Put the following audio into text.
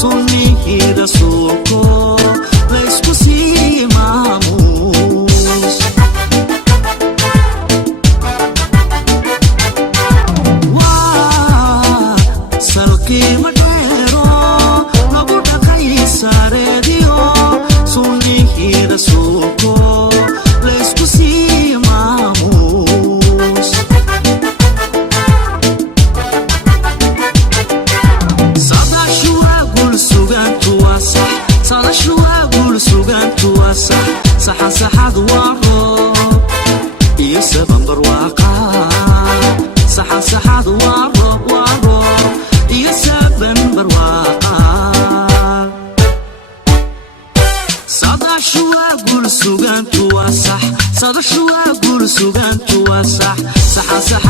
sunnihii rasuulku laysku sii maamuus waa salkii madheero lagu dhaqay saareediyo sunnihii rasuulku laysku sii maamuus صح صحاد وارو يسبن برواقا صح صحاد وارو يسبن برواقا صدى شو أقول سوغان تواسح صدى شو أقول سوغان تواسح صح صح